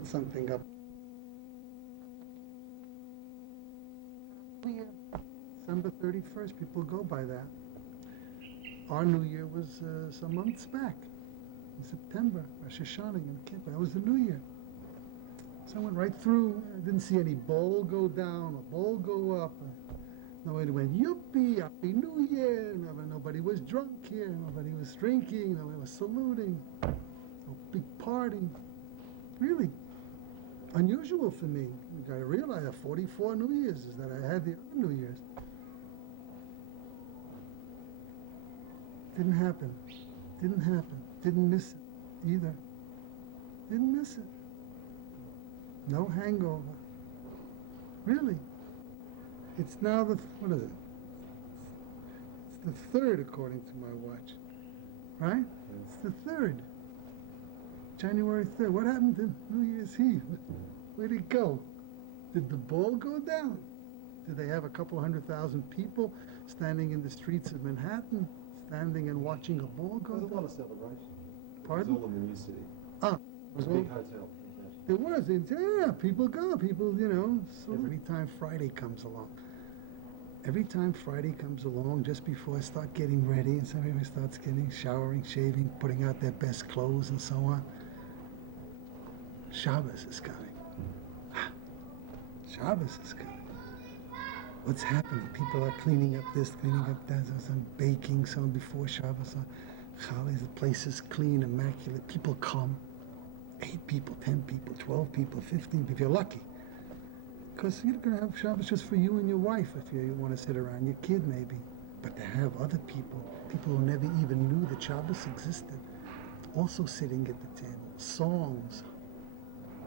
put something up. December 31st, people go by that. Our New Year was some months back, in September, Rosh Hashanah and Kippur. That was the New Year. So I went right through. I didn't see any bowl go down or bowl go up. Nobody went, "Yuppie, Happy New Year." Nobody was drunk here. Nobody was drinking. Nobody was saluting. No big party. Really unusual for me. I realized at 44 New Years is that I had the other New Year's. Didn't happen. Didn't happen. Didn't miss it either. Didn't miss it. No hangover. Really. It's now what is it? It's the third according to my watch. Right? It's the third. January 3rd. What happened to New Year's Eve? Where'd it go? Did the ball go down? Did they have a couple 100,000 people standing in the streets of Manhattan, standing and watching a ball go down? There was a lot of celebration. Pardon? It was all in the new city. Ah. It was a big hotel. There was. Yeah, people go. People, so every time Friday comes along, just before I start getting ready, and somebody starts showering, shaving, putting out their best clothes and so on, Shabbos is coming. Shabbos is coming. What's happening? People are cleaning up this, cleaning up that. There's some baking, some before Shabbos. The place is clean, immaculate. People come. 8 people, 10 people, 12 people, 15 people, if you're lucky. Because you're going to have Shabbos just for you and your wife if you want to sit around, your kid maybe. But to have other people who never even knew that Shabbos existed, also sitting at the table. Songs,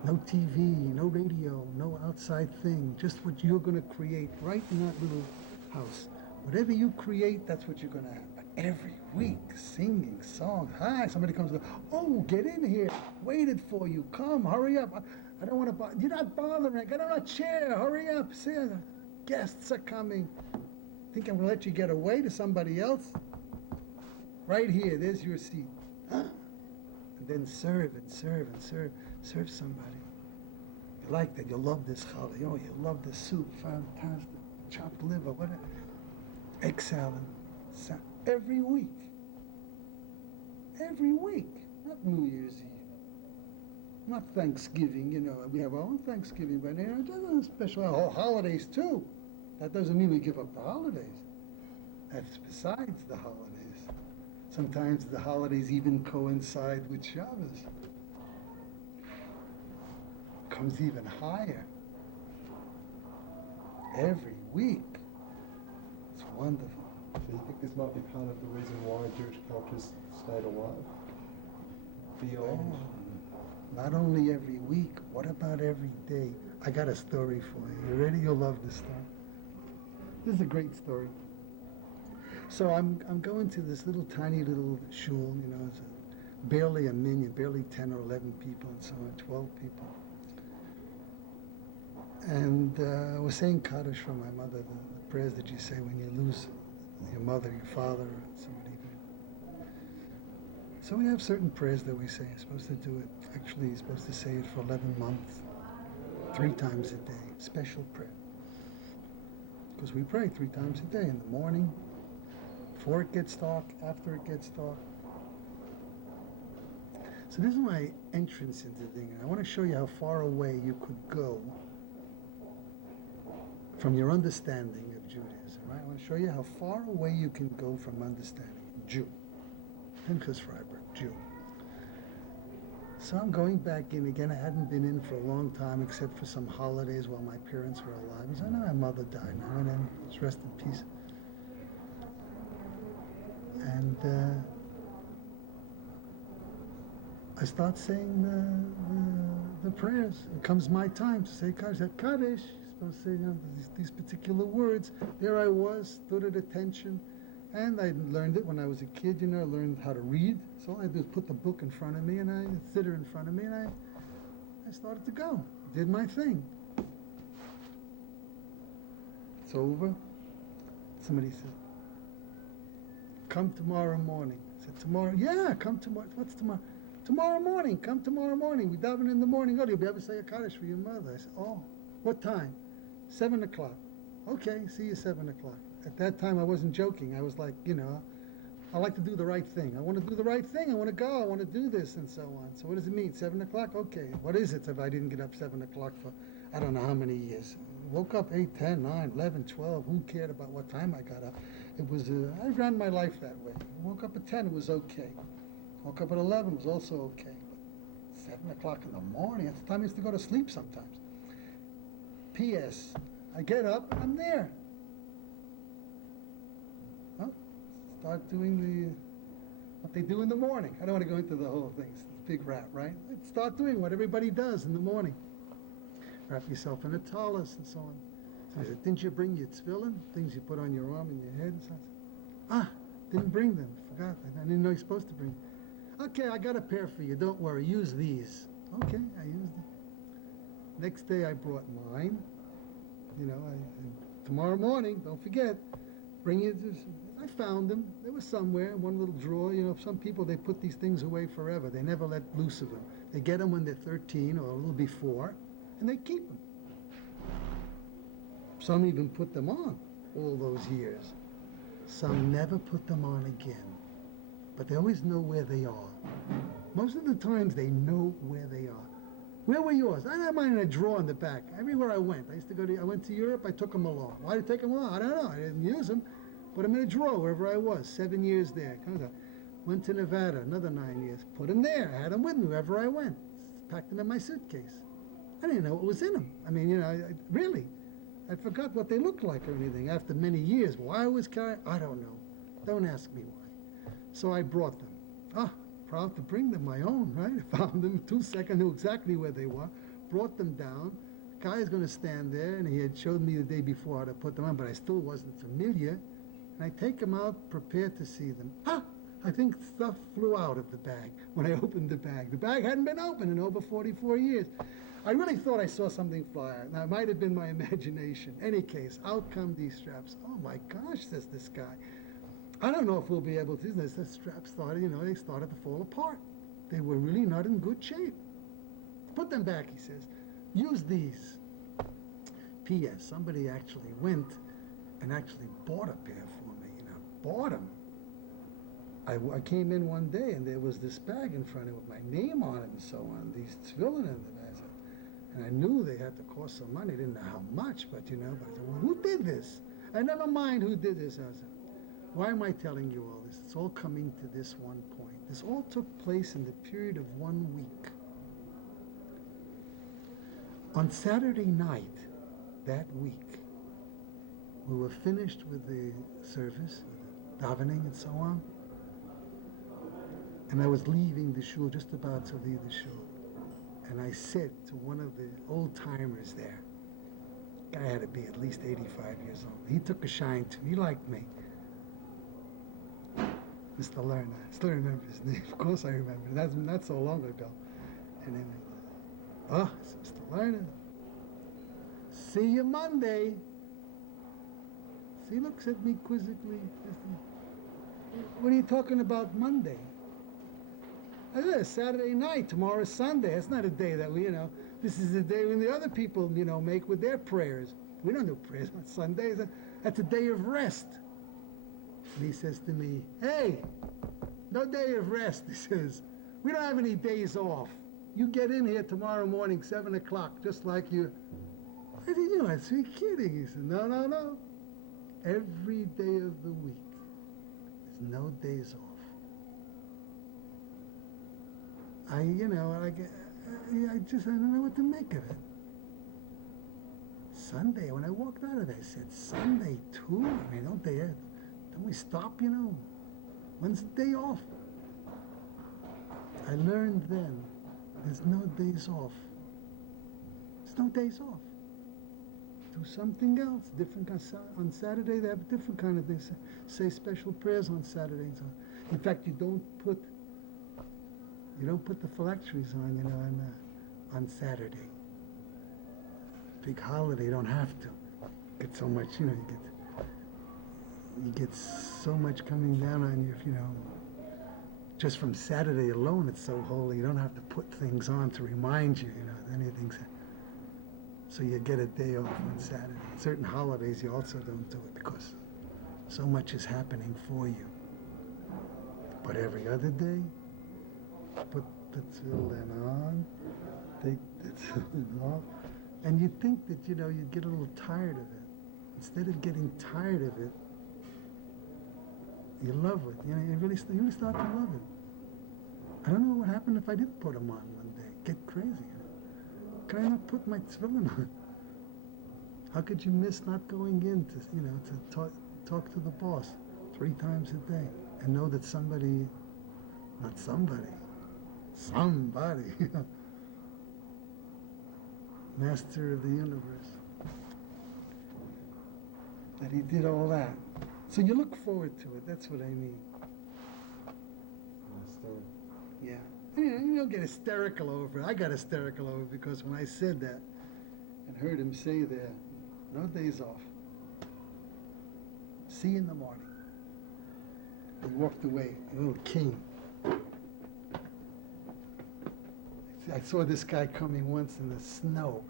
no TV, no radio, no outside thing, just what you're going to create right in that little house. Whatever you create, that's what you're going to have. But every week, singing songs. Hi, somebody comes, "Oh, get in here. Waited for you. Come, hurry up. I don't want to bother. You're not bothering. Get on a chair. Hurry up. See, guests are coming. Think I'm going to let you get away to somebody else? Right here. There's your seat." And then serve and serve and serve. Serve somebody. You like that. You love this challah. You love this soup. Fantastic. Chopped liver. Whatever. Egg salad. Every week. Every week. Not New Year's Eve. Not Thanksgiving, we have our own Thanksgiving, but it doesn't special holidays too. That doesn't mean we give up the holidays. That's besides the holidays. Sometimes the holidays even coincide with Shabbos. Comes even higher. Every week. It's wonderful. So you think this might be part of the reason why Jewish culture's stayed alive? Beyond? Not only every week, what about every day? I got a story for you. You ready? You'll love this story. This is a great story. So I'm going to this tiny little shul, it's barely a minyan, barely 10 or 11 people and so on, 12 people. And I was saying Kaddish for my mother, the prayers that you say when you lose your mother, your father, or somebody. So we have certain prayers that we say. You're supposed to do it. Actually, you're supposed to say it for 11 months, 3 times a day. Special prayer. Because we pray 3 times a day, in the morning, before it gets dark, after it gets dark. So this is my entrance into the thing. I want to show you how far away you could go from your understanding of Judaism. Right? I want to show you how far away you can go from understanding Jew. Pinchas Freiberg, Jew. So I'm going back in again. I hadn't been in for a long time except for some holidays while my parents were alive. Because I know my mother died. And I went in, just rest in peace. And I start saying the prayers. It comes my time to say Kaddish. Kaddish. You're supposed to say these particular words. There I was, stood at attention. And I learned it when I was a kid, I learned how to read. So all I do is put the book in front of me, and I sit her in front of me, and I started to go. Did my thing. It's over. Somebody said, "Come tomorrow morning." I said, "Tomorrow?" "Yeah, come tomorrow." "What's tomorrow?" Tomorrow morning, come tomorrow morning. We daven in the morning. Oh, you'll be able to say a Kaddish for your mother. I said, oh, what time? 7 o'clock. Okay, see you 7 o'clock. At that time, I wasn't joking. I was like, I like to do the right thing. I want to do the right thing. I want to go. I want to do this and so on. So what does it mean? 7 o'clock? Okay. What is it if I didn't get up 7 o'clock for I don't know how many years? Woke up 8, 10, 9, 11, 12. Who cared about what time I got up? It was, I ran my life that way. Woke up at 10, it was okay. Woke up at 11, it was also okay. But 7 o'clock in the morning, that's the time I used to go to sleep sometimes. P.S. I get up and I'm there. Well, start doing what they do in the morning. I don't want to go into the whole thing. It's a big rap, right? Start doing what everybody does in the morning. Wrap yourself in a tallis and so on. So I said, didn't you bring your tefillin? Things you put on your arm and your head? And so I said, didn't bring them. Forgot. I didn't know you're supposed to bring them. Okay, I got a pair for you. Don't worry. Use these. Okay, I used them. Next day I brought mine. Tomorrow morning, don't forget, bring it. I found them. They were somewhere in one little drawer. Some people, they put these things away forever. They never let loose of them. They get them when they're 13 or a little before, and they keep them. Some even put them on all those years. Some never put them on again. But they always know where they are. Most of the times they know where they are. Where were yours? I had mine in a drawer in the back. Everywhere I went. I went to Europe, I took them along. Why did I take them along? I don't know. I didn't use them. Put them in a drawer wherever I was. 7 years there. Went to Nevada, another 9 years. Put them there. I had them with me wherever I went. Packed them in my suitcase. I didn't know what was in them. I mean, really. I forgot what they looked like or anything after many years. Why I was carrying, I don't know. Don't ask me why. So I brought them. Proud to bring them, my own, right? I found them 2 seconds, knew exactly where they were, brought them down. The guy is going to stand there, and he had showed me the day before how to put them on, but I still wasn't familiar. And I take them out, prepared to see them. I think stuff flew out of the bag when I opened the bag. The bag hadn't been opened in over 44 years. I really thought I saw something fly out. Now, it might have been my imagination. Any case, out come these straps. Oh my gosh, says this guy. I don't know if we'll be able to. The straps started, they started to fall apart. They were really not in good shape. Put them back, he says. Use these. P.S. Somebody actually went and actually bought a pair for me. Bought them. I came in one day and there was this bag in front of it with my name on it and so on. These tefillin in it. And I knew they had to cost some money. I didn't know how much, but but I said, well, who did this? I never mind who did this. I said, why am I telling you all this? It's all coming to this one point. This all took place in the period of 1 week. On Saturday night, that week, we were finished with the service, with the davening and so on. And I was leaving the shul, just about to leave the shul. And I said to one of the old-timers there, guy had to be at least 85 years old. He took a shine to me. He liked me. Mr. Lerner. I still remember his name. Of course I remember. That's not so long ago. And then, it's Mr. Lerner. See you Monday. He looks at me quizzically. What are you talking about Monday? I said, it's Saturday night. Tomorrow is Sunday. It's not a day that we, this is the day when the other people, make with their prayers. We don't do prayers on Sundays. That's a day of rest. And he says to me, hey, no day of rest. He says, we don't have any days off. You get in here tomorrow morning, 7 o'clock, just like you. I said, I said, you're kidding. He said, no. Every day of the week, there's no days off. I don't know what to make of it. Sunday, when I walked out of there, I said, Sunday too? I mean, don't we stop, When's the day off? I learned then, there's no days off. There's no days off. Do something else, different. On Saturday, they have a different kind of things. Say special prayers on Saturday. In fact, you don't put the phylacteries on Saturday. Big holiday, you don't have to. Get so much, you get so much coming down on you if Just from Saturday alone, it's so holy. You don't have to put things on to remind you, anything's. So you get a day off on Saturday. Certain holidays you also don't do it because so much is happening for you. But every other day, put the tefillin on, take the tefillin off, and you think that, you get a little tired of it. Instead of getting tired of it, you love it. You really start to love it. I don't know what would happen if I didn't put them on one day. Get crazy. Could I not put my tefillin on? How could you miss not going in to talk to the boss 3 times a day and know that somebody, master of the universe, that he did all that. So you look forward to it. That's what I mean. Understand. Yeah. You don't get hysterical over it. I got hysterical over it because when I said that and heard him say there, no days off. See you in the morning. He walked away, a little king. I saw this guy coming once in the snow.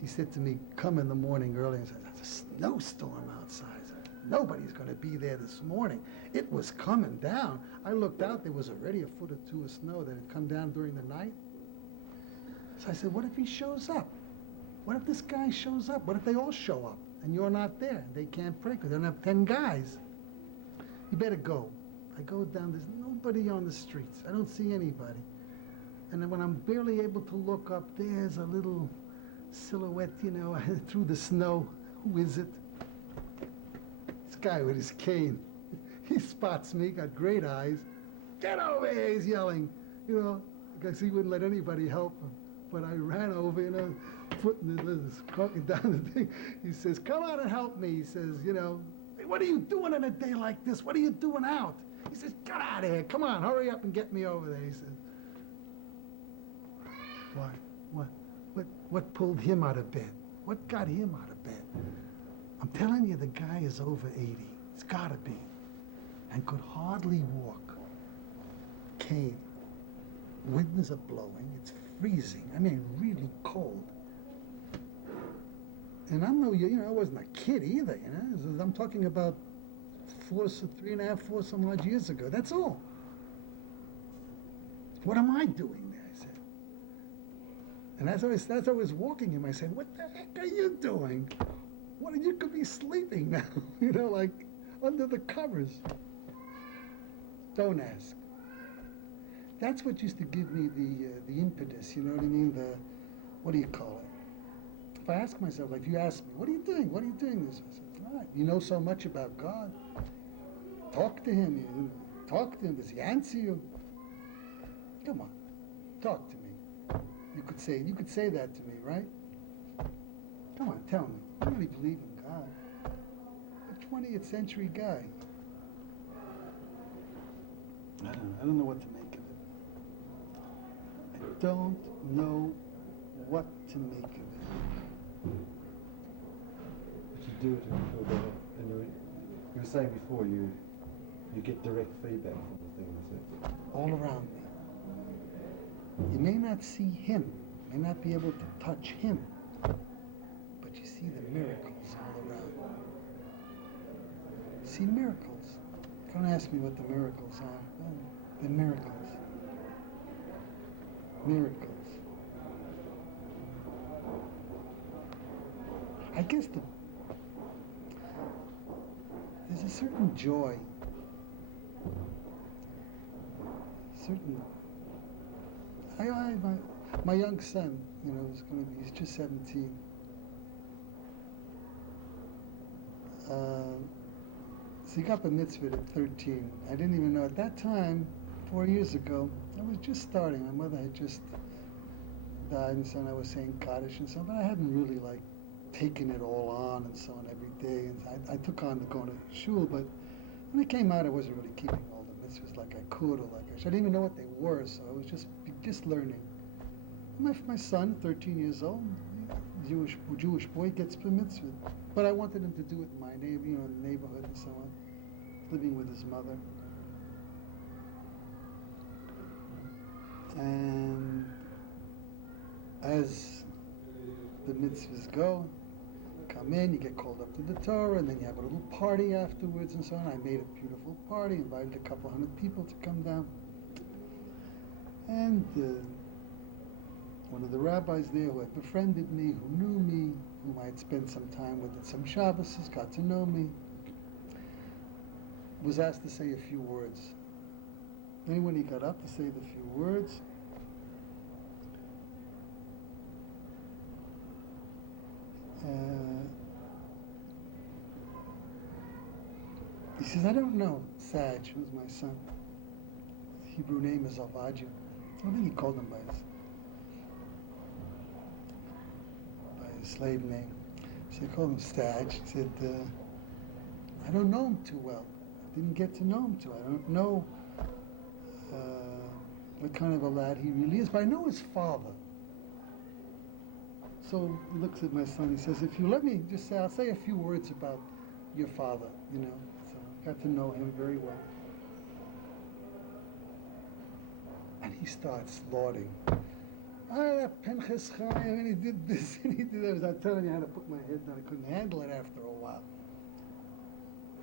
He said to me, come in the morning early, and said, there's a snowstorm outside. Nobody's going to be there this morning. It was coming down. I looked out, there was already a foot or 2 of snow that had come down during the night. So I said, what if he shows up? What if this guy shows up? What if they all show up and you're not there? And they can't pray because they don't have 10 guys. You better go. I go down, there's nobody on the streets. I don't see anybody. And then when I'm barely able to look up, there's a little silhouette, through the snow. Who is it? This guy with his cane. He spots me, got great eyes. Get over here, he's yelling. I guess he wouldn't let anybody help him. But I ran over, putting this croaking down the thing. He says, come out and help me. He says, hey, what are you doing on a day like this? What are you doing out? He says, get out of here. Come on, hurry up and get me over there. He says, why? What pulled him out of bed? What got him out of bed? I'm telling you, the guy is over 80. It's got to be. And could hardly walk. Cane. Winds are blowing. It's freezing. I mean, really cold. And I'm I wasn't a kid either, I'm talking about 3.5, 4 some odd years ago. That's all. What am I doing there? I said. And as I was walking him, I said, what the heck are you doing? You could be sleeping now, like under the covers. Don't ask. That's what used to give me the impetus, you know what I mean? What do you call it? If I ask myself, like, if you ask me, what are you doing? What are you doing this? I said, all right, you know so much about God. Talk to him. Talk to him. Does he answer you? Come on, talk to me. You could say that to me, right? Come on, tell me. I really believe in God. A 20th century guy. I don't know what to make of it. I don't know what to make of it. But you do it and you feel better. And you were saying before, you get direct feedback from the things. All around me. You may not see him, may not be able to touch him, but you see the miracles all around. See miracles. Don't ask me what the miracles are. Well, they're miracles. Miracles. I guess there's a certain joy, my young son, he's just 17. So he got the mitzvah at 13. I didn't even know at that time, 4 years ago, I was just starting. My mother had just died, and so on. I was saying Kaddish and so on, but I hadn't really taken it all on and so on every day. And I took on to going to shul, but when I came out, I wasn't really keeping all the mitzvahs like I could or like I should. I didn't even know what they were, so I was just learning. My son, 13 years old, Jewish boy, gets bar mitzvah, but I wanted him to do it in my neighborhood and so on, living with his mother. And as the mitzvahs go, come in, you get called up to the Torah, and then you have a little party afterwards and so on. I made a beautiful party, invited a couple hundred people to come down. And one of the rabbis there who had befriended me, who knew me, whom I had spent some time with at some Shabbases, got to know me, was asked to say a few words. And when he got up to say the few words, he says, I don't know Saj, who's my son. His Hebrew name is Alvadja. I think he called him by his slave name. So he called him Saj. He said, I don't know him too well. I didn't get to know him too. I don't know what kind of a lad he really is, but I know his father. So he looks at my son, he says, if you let me just say, I'll say a few words about your father, you know. So I got to know him very well. And he starts lauding. Pinchas Chaim, and he did this, and he did that. I was not telling you how to put my head down. I couldn't handle it after a while.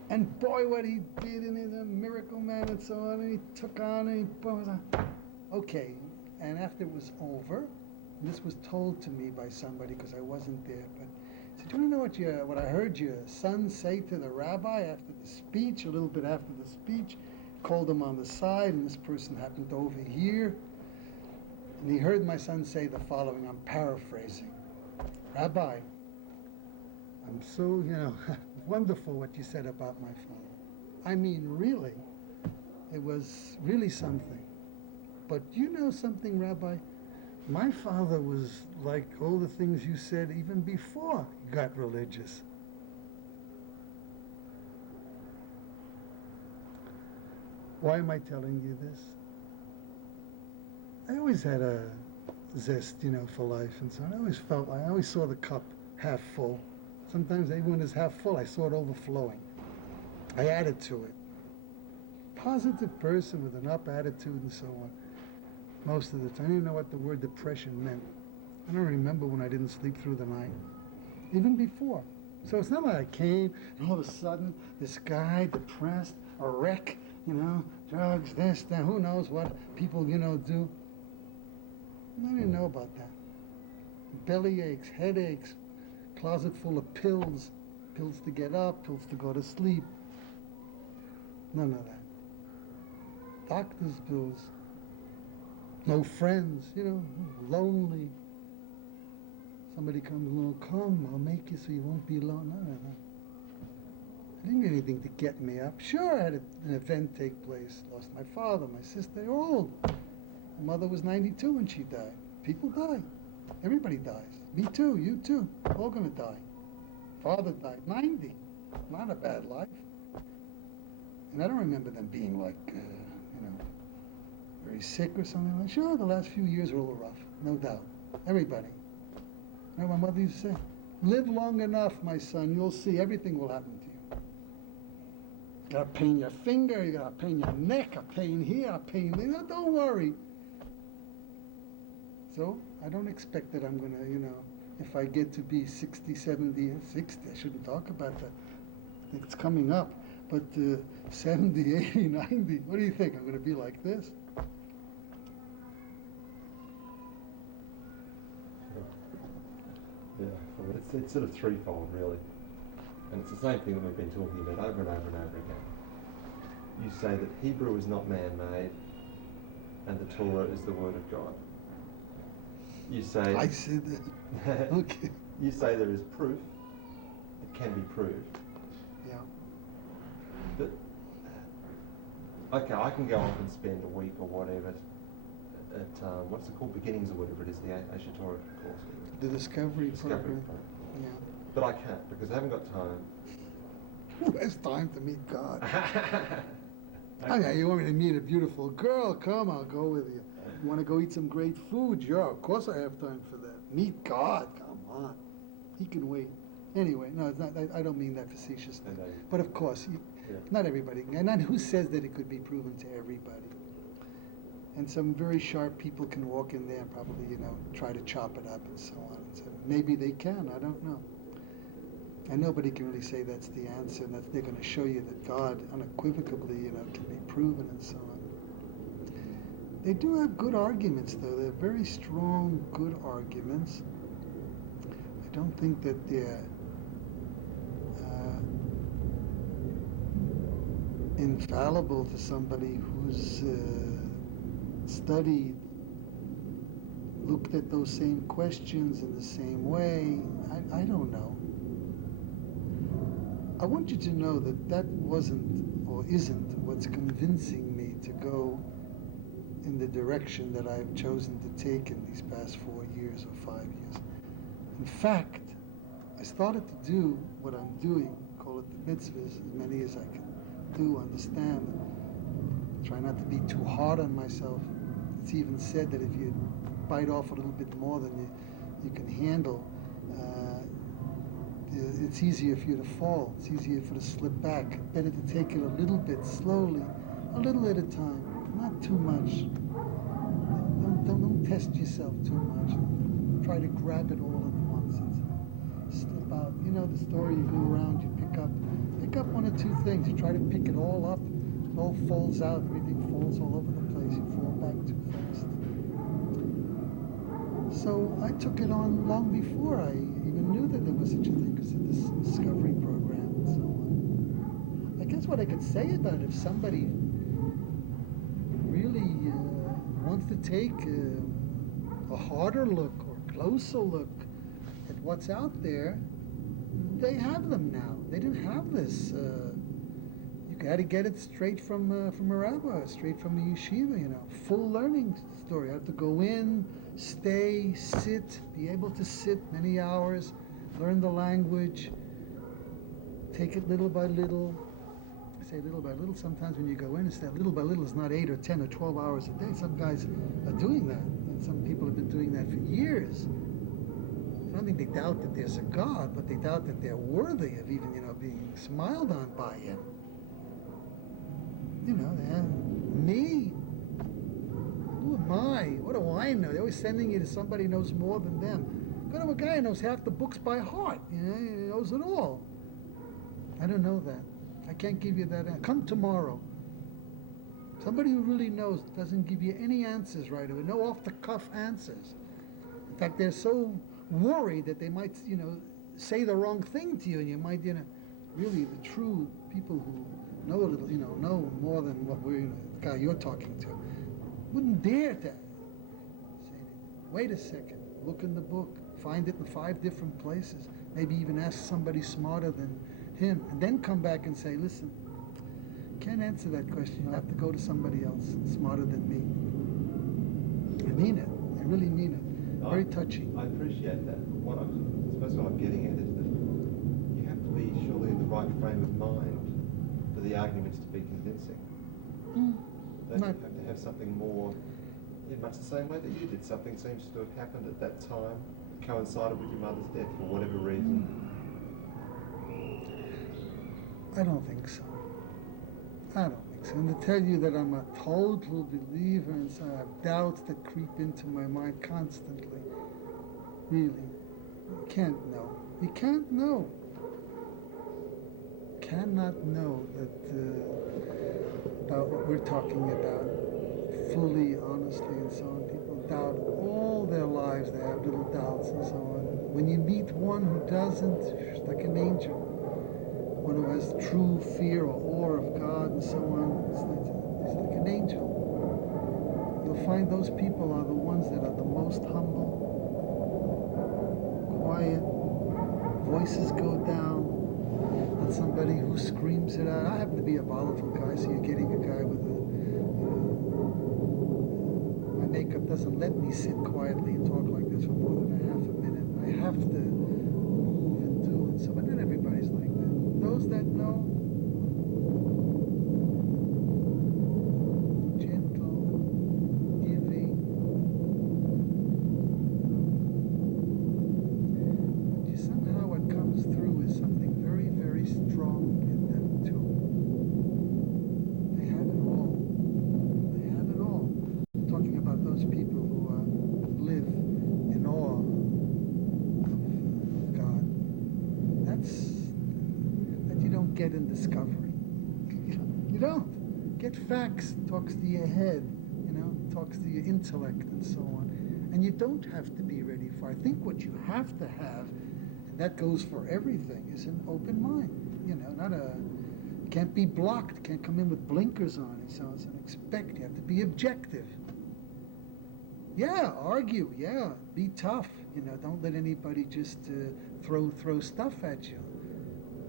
And boy, what he did, and he's a miracle man, and so on, and he took on, and he, okay. And after it was over, and this was told to me by somebody because I wasn't there, but he said, do you want to know what I heard your son say to the rabbi after the speech, a little bit after the speech? Called him on the side, and this person happened to overhear. And he heard my son say the following, I'm paraphrasing. Rabbi, I'm so, wonderful what you said about my father. I mean, really, it was really something. But you know something, Rabbi? My father was like all the things you said even before he got religious. Why am I telling you this? I always had a zest, for life and so on. I always saw the cup half full. Sometimes even when it's half full, I saw it overflowing. I added to it. Positive person with an up attitude and so on. Most of the time, I didn't even know what the word depression meant. I don't remember when I didn't sleep through the night, even before. So it's not like I came and all of a sudden, this guy, depressed, a wreck, drugs, this, that, who knows what people, do. I didn't know about that. Belly aches, headaches, closet full of pills, pills to get up, pills to go to sleep. None of that. Doctor's bills. No friends, lonely. Somebody comes along, come, I'll make you so you won't be alone. None of that. I didn't do anything to get me up. Sure, I had an event take place. Lost my father, my sister, they were old. My mother was 92 when she died. People die. Everybody dies. Me too, you too. We're all going to die. Father died, 90. Not a bad life. And I don't remember them being like, very sick or something like that. Sure, the last few years were a little rough, no doubt. Everybody. You know, my mother used to say, live long enough, my son, you'll see everything will happen to you. You got a pain in your finger, you got a pain in your neck, a pain here, a pain there. Don't worry. So I don't expect that I'm going to, if I get to be 60, 70, 60, I shouldn't talk about that. I think it's coming up. But 70, 80, 90, what do you think? I'm going to be like this? Yeah, well, it's sort of threefold, really. And it's the same thing that we've been talking about over and over and over again. You say that Hebrew is not man-made, and the Torah is the Word of God. You say... I said that. Okay. You say there is proof. It can be proved. Yeah. But, okay, I can go off and spend a week or whatever at, what's it called, beginnings or whatever it is, the Asher Torah course. The Discovery Program. Yeah. But I can't, because I haven't got time. Who has time to meet God? Okay, you want me to meet a beautiful girl? Come, I'll go with you. You want to go eat some great food? Yeah, of course I have time for that. Meet God? Come on. He can wait. Anyway, no, it's not. I don't mean that facetiously. But of course, not everybody. And who says that it could be proven to everybody? And some very sharp people can walk in there and probably, try to chop it up and so on. And so maybe they can, I don't know. And nobody can really say that's the answer, and that they're going to show you that God unequivocally, can be proven and so on. They do have good arguments, though. They're very strong, good arguments. I don't think that they're infallible to somebody who's studied, looked at those same questions in the same way. I don't know. I want you to know that that wasn't or isn't what's convincing me to go in the direction that I've chosen to take in these past 4 years or 5 years. In fact, I started to do what I'm doing, call it the mitzvahs, as many as I can do, understand. Try not to be too hard on myself. It's even said that if you bite off a little bit more than you can handle, it's easier for you to fall. It's easier for you to slip back. Better to take it a little bit slowly, a little at a time, not too much. Don't test yourself too much. Try to grab it all at once. It's slip out. You know the story. You go around, you pick up one or two things. You try to pick it all up. It all falls out. Everything falls all over the place. You fall back too fast. So I took it on long before I even knew that there was such a thing as this discovery program and so on. I guess what I could say about it, if somebody really wants to take a harder look or closer look at what's out there, they have them now. They didn't have this. You got to get it straight from a rabbi, straight from a yeshiva. Full learning story. You have to go in, stay, sit, be able to sit many hours, learn the language, take it little by little. I say little by little. Sometimes when you go in, it's that little by little is not 8 or 10 or 12 hours a day. Some guys are doing that, and some people have been doing that for years. I don't think they doubt that there's a God, but they doubt that they're worthy of even, being smiled on by Him. Me? Who am I? What do I know? They're always sending you to somebody who knows more than them. Go to a guy who knows half the books by heart. He knows it all. I don't know that. I can't give you that. Come tomorrow. Somebody who really knows doesn't give you any answers right away. No off-the-cuff answers. In fact, they're so worried that they might, say the wrong thing to you, and you might, really the true people who know a little, know more than what the guy you're talking to, wouldn't dare to say anything. Wait a second, look in the book, find it in 5 different places, maybe even ask somebody smarter than him, and then come back and say, listen, can't answer that question, you'll have to go to somebody else smarter than me. I mean it, I really mean it. Very touchy. I appreciate that. What I'm getting at is that you have to be surely in the right frame of mind for the arguments to be convincing. Don't you have to have something more, in much the same way that you did? Something seems to have happened at that time, coincided with your mother's death for whatever reason. I don't think so. I don't think so. And to tell you that I'm a total believer and so I have doubts that creep into my mind constantly, really, you can't know. You can't know. Cannot know that about what we're talking about fully, honestly, and so on. People doubt all their lives. They have little doubts and so on. When you meet one who doesn't, it's like an angel. One who has true fear or awe of God and so on, it's like an angel. You'll find those people are the ones that are the most humble, quiet, voices go down, not somebody who screams it out. I happen to be a volatile guy, so you're getting a guy with my makeup doesn't let me sit quietly and talk like this for more than a half a minute. I have to move and do and so, but not everybody's like that. Those that know, gentle, giving, somehow what comes through is something very, very strong in them too. They have it all. They have it all. get in discovery. You don't. Get facts, talks to your head, talks to your intellect and so on. And you don't have to be ready for it. I think what you have to have, and that goes for everything, is an open mind. Can't be blocked, can't come in with blinkers on it. So it's an expect, you have to be objective. Yeah, argue, yeah, be tough. Don't let anybody just throw stuff at you.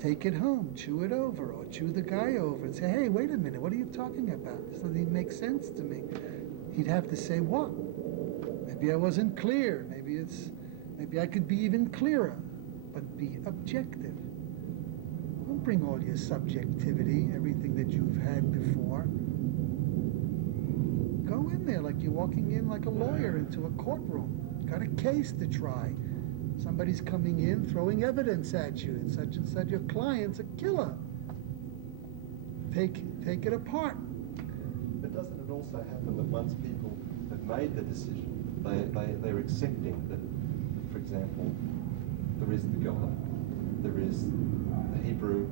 Take it home, chew it over, or chew the guy over and say, hey, wait a minute, what are you talking about? This doesn't even make sense to me. He'd have to say, what? Maybe I wasn't clear. Maybe I could be even clearer. But be objective. Don't bring all your subjectivity, everything that you've had before. Go in there like you're walking in like a lawyer into a courtroom. Got a case to try. Somebody's coming in, throwing evidence at you, and such. Your client's a killer. Take it apart. But doesn't it also happen that once people have made the decision, they're accepting that, for example, there is the God, there is the Hebrew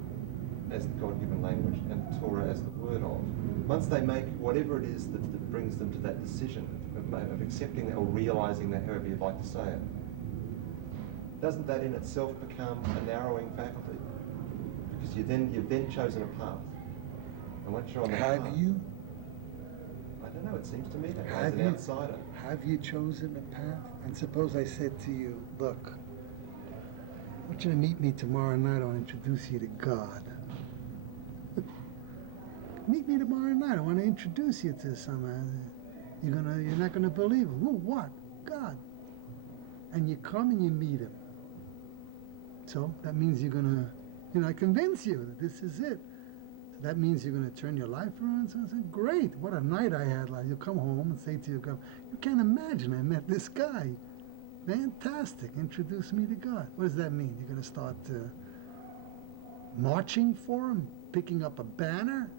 as the God-given language, and the Torah as the word of. Once they make whatever it is that brings them to that decision of accepting that or realising that, however you'd like to say it, doesn't that in itself become a narrowing faculty? Because you've then chosen a path. And once you're on the path... Have you? I don't know, it seems to me that as an outsider. Have you chosen a path? And suppose I said to you, look, I want you to meet me tomorrow night, I'll introduce you to God. Meet me tomorrow night, I want to introduce you to someone. You're not gonna believe him. Who? What? God. And you come and you meet him. So that means you're gonna, I convince you that this is it. So that means you're gonna turn your life around. So I said, great, what a night I had. Like, you'll come home and say to your girl, you can't imagine I met this guy. Fantastic, introduce me to God. What does that mean? You're gonna start marching for him, picking up a banner?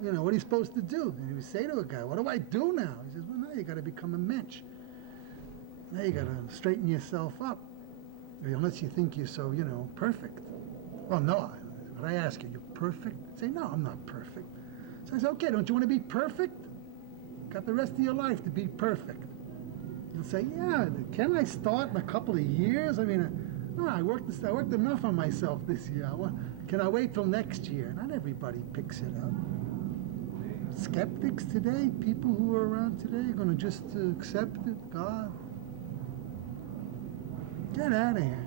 What are you supposed to do? And you say to a guy, what do I do now? He says, well, now you got to become a mensch. Now you got to straighten yourself up. Unless you think you're so, perfect. Well, no. When I ask you, you're perfect? I say, no, I'm not perfect. So I say, okay, don't you want to be perfect? Got the rest of your life to be perfect. You'll say, yeah, can I start in a couple of years? I mean, no, I worked enough on myself this year. Can I wait till next year? Not everybody picks it up. Skeptics today, people who are around today, are going to just accept it. God, get out of here.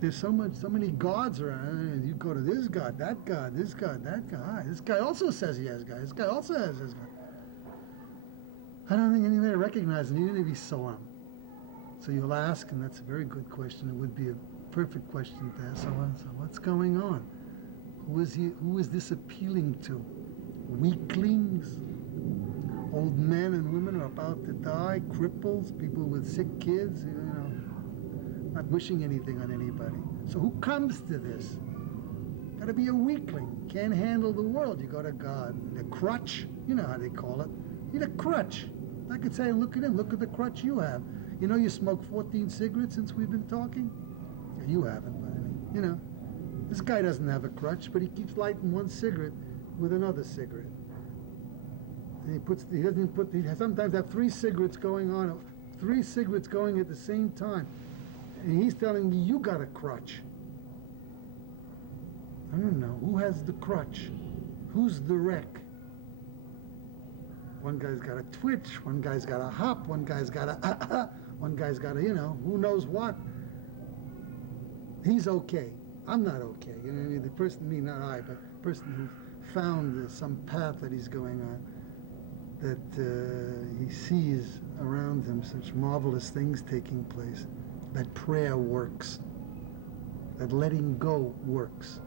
There's so many gods around. You go to this god, that god, this god, that guy. This guy also says he has God. This guy also has his God. I don't think anybody recognizes him, even if he saw him. So you'll ask, and that's a very good question. It would be a perfect question to ask. So what's going on? Who is this appealing to? Weaklings, old men and women are about to die, cripples, people with sick kids, not wishing anything on anybody. So who comes to this? Got to be a weakling. Can't handle the world. You go to God. A crutch, you know how they call it. You need a crutch. I could say, look at him. Look at the crutch you have. You smoked 14 cigarettes since we've been talking? You haven't, but this guy doesn't have a crutch, but he keeps lighting one cigarette with another cigarette. And he sometimes have 3 cigarettes going on, 3 cigarettes going at the same time. And he's telling me, you got a crutch. I don't know. Who has the crutch? Who's the wreck? One guy's got a twitch, one guy's got a hop, one guy's got a one guy's got a, who knows what. He's okay. I'm not okay. The person, me, not I, but the person who found some path that he's going on, that he sees around him such marvelous things taking place, that prayer works, that letting go works,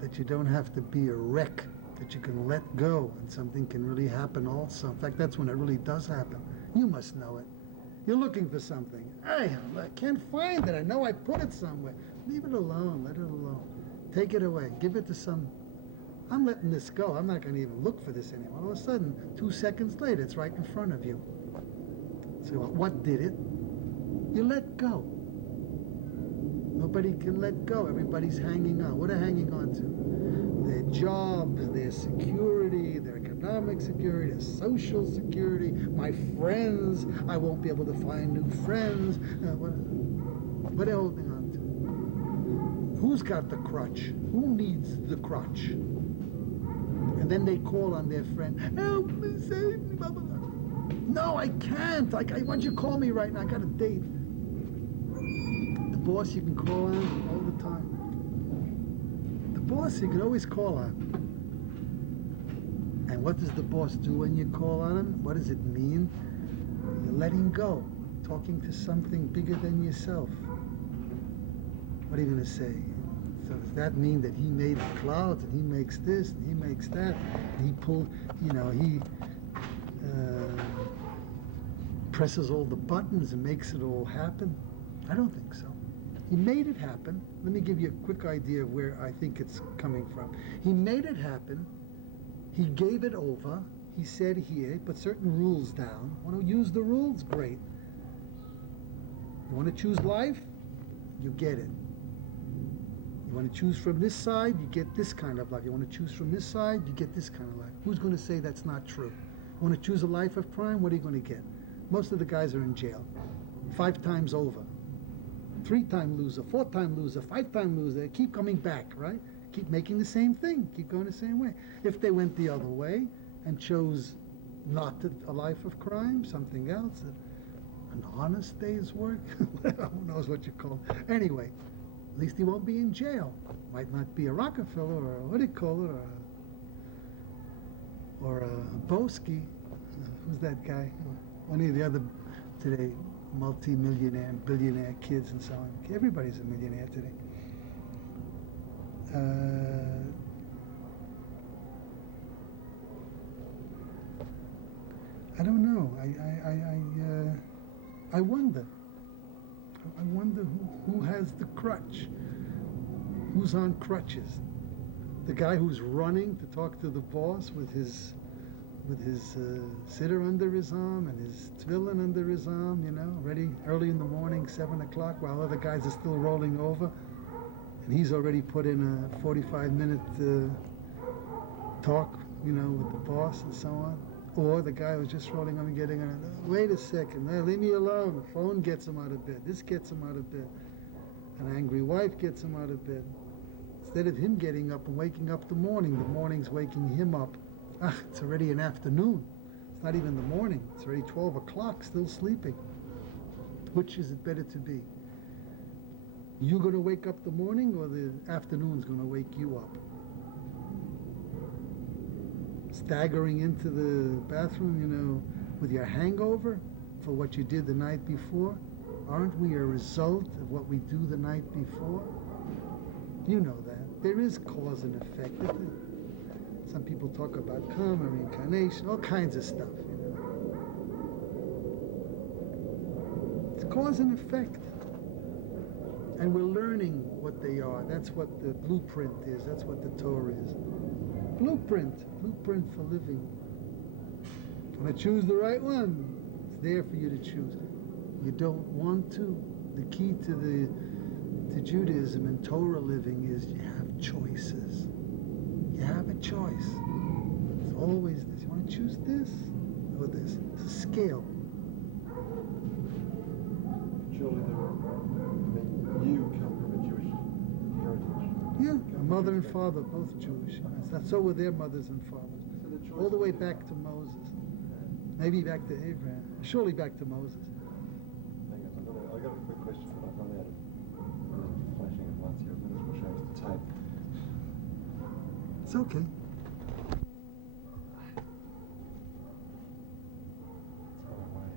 that you don't have to be a wreck, that you can let go and something can really happen also. In fact, that's when it really does happen. You must know it. You're looking for something. I can't find it. I know I put it somewhere. Leave it alone. Let it alone. Take it away. Give it to some... I'm letting this go. I'm not going to even look for this anymore. All of a sudden, 2 seconds later, it's right in front of you. So what did it? You let go. Nobody can let go. Everybody's hanging on. What are hanging on to? Their jobs, their security, their economic security, their social security, my friends. I won't be able to find new friends. What are they holding on to? Who's got the crutch? Who needs the crutch? And then they call on their friend, help me, save me, blah, blah, blah. No, I can't. Why don't you call me right now? I got a date. The boss you can call on all the time. The boss you can always call on. And what does the boss do when you call on him? What does it mean? You're letting go, talking to something bigger than yourself. What are you going to say? So does that mean that he made the clouds and he makes this and he makes that and he he presses all the buttons and makes it all happen? I don't think so. He made it happen. Let me give you a quick idea of where I think it's coming from. He made it happen. He gave it over. He said here, put certain rules down. Want to use the rules? Great. You want to choose life? You get it. You want to choose from this side, you get this kind of life. You want to choose from this side, you get this kind of life. Who's going to say that's not true? You want to choose a life of crime, what are you going to get? Most of the guys are in jail. 5 times over. 3-time loser, 4-time loser, 5-time loser. They keep coming back, right? Keep making the same thing, keep going the same way. If they went the other way and chose not a life of crime, something else, an honest day's work, who knows what you call it. Anyway, at least he won't be in jail. Might not be a Rockefeller or a, what do you call it, or a Boski. Who's that guy? One of the other today, multi-millionaire and billionaire kids and so on. Everybody's a millionaire today. I don't know. I wonder. I wonder who has the crutch. Who's on crutches? The guy who's running to talk to the boss with his siddur under his arm and his tefillin under his arm, ready early in the morning, 7 o'clock, while other guys are still rolling over. And he's already put in a 45-minute talk, with the boss and so on. Or the guy who's just rolling on and getting on. Wait a second, leave me alone. The phone gets him out of bed. This gets him out of bed. An angry wife gets him out of bed. Instead of him getting up and waking up the morning's waking him up. It's already an afternoon. It's not even the morning. It's already 12 o'clock, still sleeping. Which is it better to be? You going to wake up the morning, or the afternoon's going to wake you up? Staggering into the bathroom, with your hangover for what you did the night before? Aren't we a result of what we do the night before? You know that. There is cause and effect. Some people talk about karma, reincarnation, all kinds of stuff, It's cause and effect. And we're learning what they are. That's what the blueprint is. That's what the Torah is. Blueprint for living. Want to choose the right one? It's there for you to choose. You don't want to. The key to Judaism and Torah living is you have choices. You have a choice. It's always this. You want to choose this or this? It's a scale. Surely you come from a Jewish heritage. Yeah, mother and father, both Jewish. So were their mothers and fathers. So all the way back to Moses. Maybe back to Abraham. Surely back to Moses. Hang on, I got a quick question, but I've run out of flashing at once here. I might as well change the tape. It's okay. It's on my way.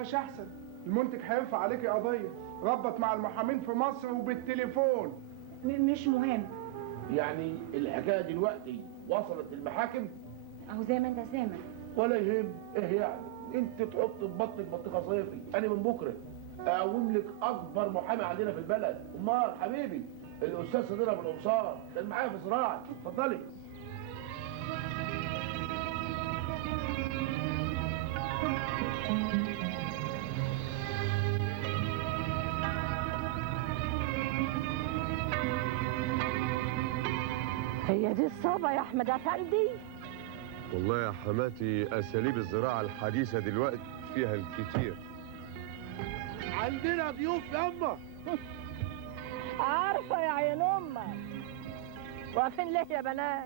مش احسن المنتج هينفع عليك قضيه ربط مع المحامين في مصر وبالتليفون. مش مهم. يعني الحكايه دلوقتي وصلت للمحاكم؟ اهو زي ما انت سامع. ولا يهم، ايه يعني؟ انت تحط في بطنك بطيخه صيفي، انا من بكره اقوم لك اكبر محامي عندنا في البلد. امال حبيبي الاستاذ صديق ابو القمصان كان معايا في زراعه. اتفضلي. هي دي الصوبة يا أحمد أفندي؟ والله يا حماتي أساليب الزراعة الحديثة دلوقتي فيها الكتير. عندنا ضيوف ياما. عارفة يا عين أمك. واقفين ليه يا بنات؟